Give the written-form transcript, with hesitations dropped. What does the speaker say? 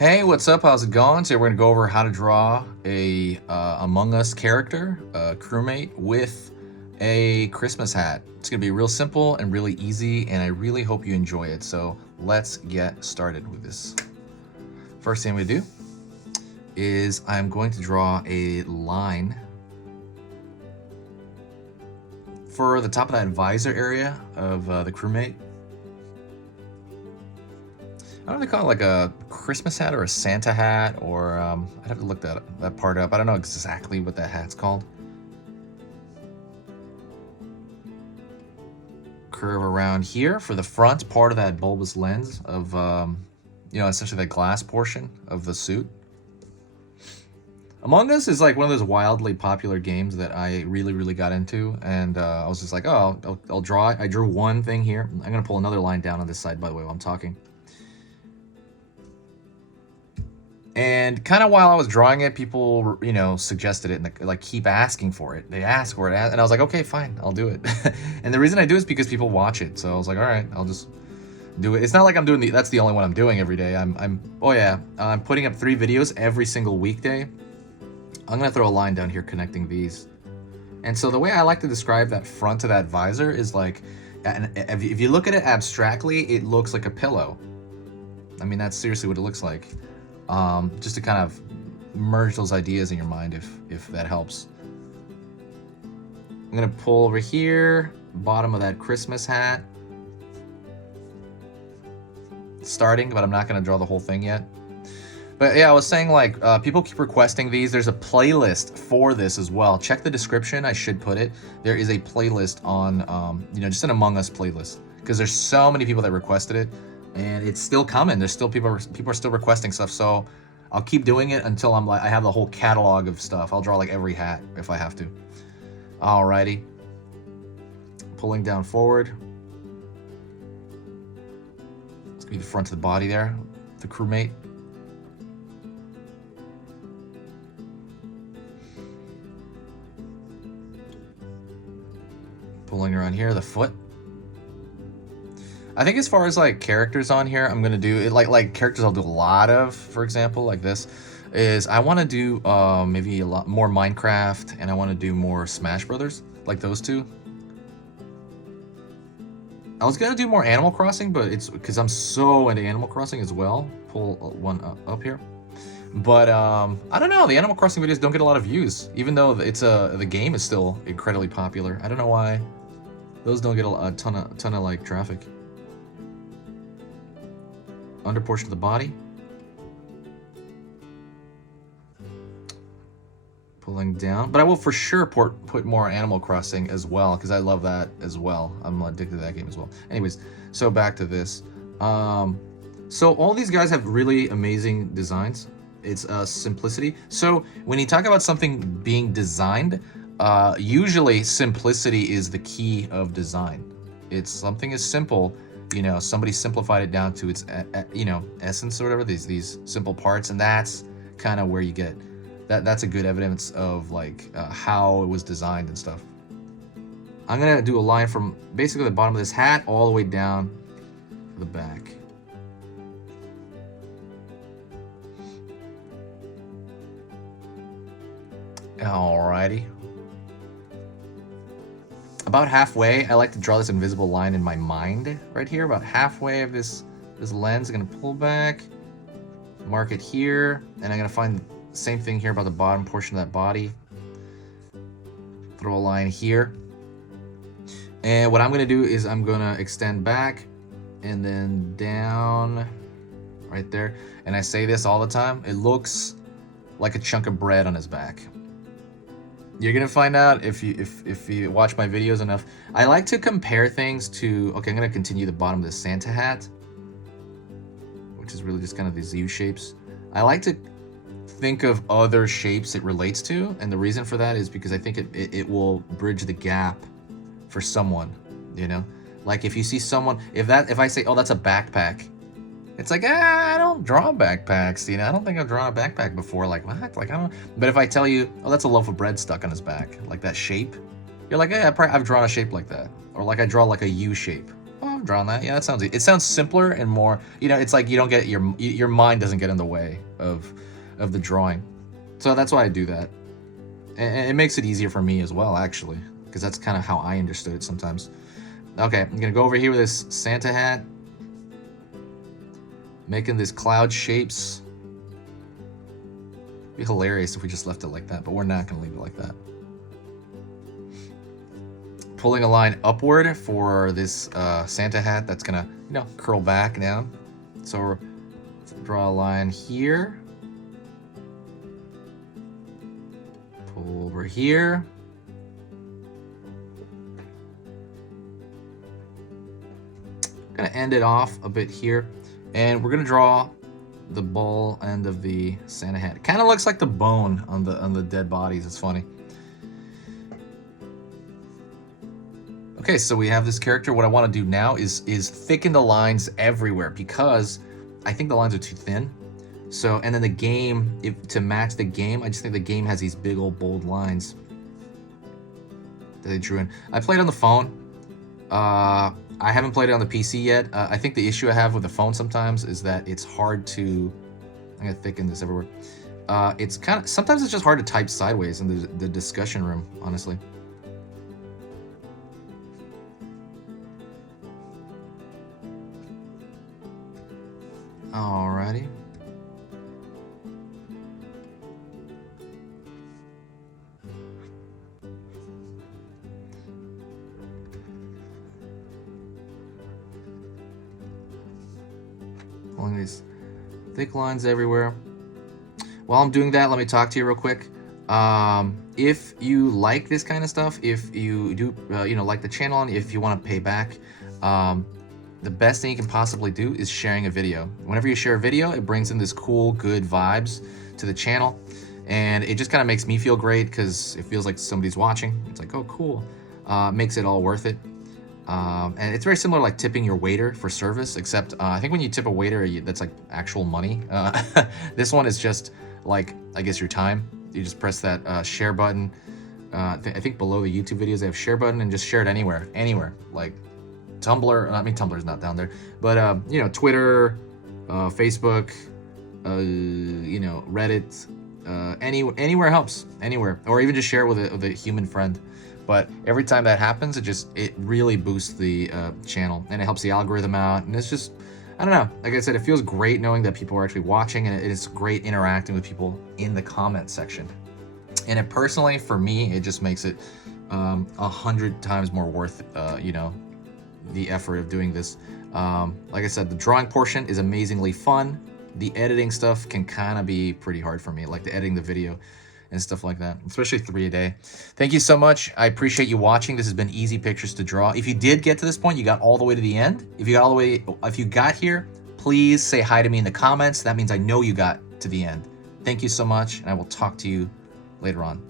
Hey, what's up? How's it going? Today we're going to go over how to draw a Among Us character, a crewmate, with a Christmas hat. It's going to be real simple and really easy, and I really hope you enjoy it. So let's get started with this. First thing I'm going to do is I'm going to draw a line for the top of that visor area of the crewmate. I don't know if they call it like a Christmas hat or a Santa hat, or I'd have to look that part up. I don't know exactly what that hat's called. Curve around here for the front part of that bulbous lens of, essentially the glass portion of the suit. Among Us is like one of those wildly popular games that I really got into, and I was just like, oh, I'll draw it. I drew one thing here. I'm gonna pull another line down on this side, by the way, while I'm talking. And kind of while I was drawing it, people, suggested it and like keep asking for it. They ask for it, and I was like, okay, fine, I'll do it. And the reason I do it is because people watch it. So I was like, all right, I'll just do it. It's not like I'm doing that's the only one I'm doing every day. I'm putting up 3 videos every single weekday. I'm gonna throw a line down here connecting these. And so the way I like to describe that front of that visor is like, and if you look at it abstractly, it looks like a pillow. I mean, that's seriously what it looks like. Just to kind of merge those ideas in your mind, if that helps. I'm gonna pull over here, bottom of that Christmas hat. Starting, but I'm not gonna draw the whole thing yet. But yeah, I was saying, like, people keep requesting these. There's a playlist for this as well. Check the description, I should put it. There is a playlist on, just an Among Us playlist, because there's so many people that requested it. And it's still coming. There's still people are still requesting stuff. So I'll keep doing it until I have the whole catalog of stuff. I'll draw like every hat if I have to. Alrighty. Pulling down forward. It's gonna be the front of the body there, the crewmate. Pulling around here, the foot. I think as far as like characters on here, I'm gonna do it like characters I'll do a lot of, for example, like this, is I want to do maybe a lot more Minecraft, and I want to do more Smash Brothers, like those two. I was gonna do more Animal Crossing, but it's because I'm so into Animal Crossing as well. Pull one up here. But I don't know, the Animal Crossing videos don't get a lot of views, even though the game is still incredibly popular. I don't know why those don't get a ton of like traffic. Under portion of the body. Pulling down. But I will for sure put more Animal Crossing as well, because I love that as well. I'm addicted to that game as well. Anyways, so back to this. So all these guys have really amazing designs. It's simplicity. So when you talk about something being designed, usually simplicity is the key of design. It's something as simple. Somebody simplified it down to its, essence or whatever, these simple parts, and that's kind of where you get that's a good evidence of like how it was designed and stuff. I'm gonna do a line from basically the bottom of this hat all the way down to the back. Alrighty. About halfway, I like to draw this invisible line in my mind right here. About halfway of this lens, I'm gonna pull back, mark it here, and I'm gonna find the same thing here about the bottom portion of that body. Throw a line here. And what I'm gonna do is I'm gonna extend back and then down right there. And I say this all the time, it looks like a chunk of bread on his back. You're gonna find out if you watch my videos enough. I like to compare things to, okay, I'm gonna continue the bottom of the Santa hat, which is really just kind of these U shapes. I like to think of other shapes it relates to, and the reason for that is because I think it will bridge the gap for someone, Like if you see someone, if I say, oh, that's a backpack, it's like, I don't draw backpacks, I don't think I've drawn a backpack before. Like, what? Like, I don't. But if I tell you, oh, that's a loaf of bread stuck on his back, like that shape, you're like, yeah, I've drawn a shape like that. Or like I draw like a U shape. Oh, I've drawn that. Yeah, that sounds. It sounds simpler and more. You know, it's like you don't get your mind doesn't get in the way of the drawing. So that's why I do that, and it makes it easier for me as well, actually, because that's kind of how I understood it sometimes. Okay, I'm gonna go over here with this Santa hat, making these cloud shapes. It'd be hilarious if we just left it like that, but we're not gonna leave it like that. Pulling a line upward for this Santa hat that's gonna, you know, curl back down. So draw a line here. Pull over here. Gonna end it off a bit here, and we're gonna draw the ball end of the Santa hat. It kind of looks like the bone on the dead bodies. It's funny. Okay, so we have this character. What I want to do now is thicken the lines everywhere because I think the lines are too thin. So, and then the game, to match the game, I just think the game has these big old bold lines that they drew in. I played on the phone. I haven't played it on the PC yet. I think the issue I have with the phone sometimes is that it's hard to. I'm gonna thicken this everywhere. It's kind of sometimes it's just hard to type sideways in the discussion room, honestly. Alrighty. Pulling these thick lines everywhere. While I'm doing that, let me talk to you real quick. If you like this kind of stuff, if you do, you know, like the channel, and if you want to pay back, the best thing you can possibly do is sharing a video. Whenever you share a video, it brings in this cool, good vibes to the channel. And it just kind of makes me feel great because it feels like somebody's watching. It's like, oh, cool. Makes it all worth it. And it's very similar like tipping your waiter for service, except I think when you tip a waiter, that's like actual money. This one is just like, I guess, your time. You just press that share button. I think below the YouTube videos, they have share button and just share it anywhere. Like Tumblr, I mean, Tumblr's not down there, but you know, Twitter, Facebook, you know, Reddit, anywhere helps, anywhere, or even just share it with a human friend. But every time that happens, it really boosts the channel, and it helps the algorithm out, and it's just, I don't know, like I said, it feels great knowing that people are actually watching, and it's great interacting with people in the comment section. And it personally, for me, it just makes it 100 times more worth, you know, the effort of doing this. Like I said, the drawing portion is amazingly fun. The editing stuff can kind of be pretty hard for me, like the editing the video and stuff like that, especially 3 a day. Thank you so much. I appreciate you watching. This has been Easy Pictures to Draw. If you did get to this point, you got all the way to the end. If you got here, please say hi to me in the comments. That means I know you got to the end. Thank you so much, and I will talk to you later on.